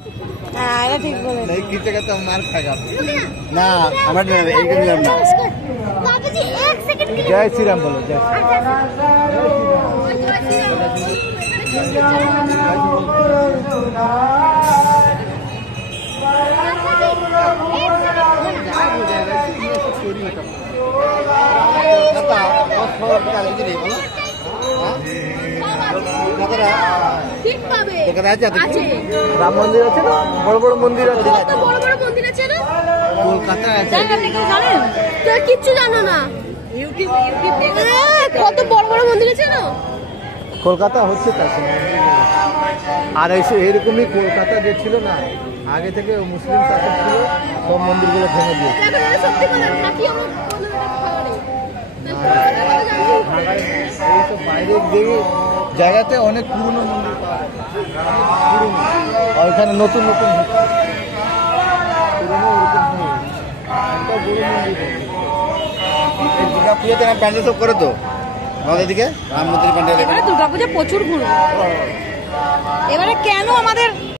হ্যাঁ এটা ঠিক বলে नहीं खींचेगा तो मार खाएगा ना हमारे एक मिनट ना बाबूजी 1 सेकंड के लिए जय श्री राम बोलो जय রাম মন্দির আছে না বড় বড় মন্দির আছে কত বড় বড় মন্দির আছে না কলকাতা আছে জায়গাটা কেউ জানেন তো কিচ্ছু জানো না ইউটিউব দেখে কত বড় বড় মন্দির আছে না কলকাতা হচ্ছে তার আর এইরকমই কলকাতা যে ছিল না আগে থেকে মুসলিম শাসক ছিল সব মন্দিরগুলো ভেঙে দিয়েছে এখন এটা সত্যি কথা থাকি আমরা এইসব বাইরের দিকে জায়গাতে অনেক পুরনো মন্দির পাওয়া যায় পুরনো আর ওখানে নতুন নতুন পুরনো ওরকম দুর্গা পুজোতে আমার প্যান্ডেল সব করে তো আমাদের দিকে রাম মন্দির প্যান্ডেল এবারে দুর্গাপূজা প্রচুর ঘুরবো এবারে কেন আমাদের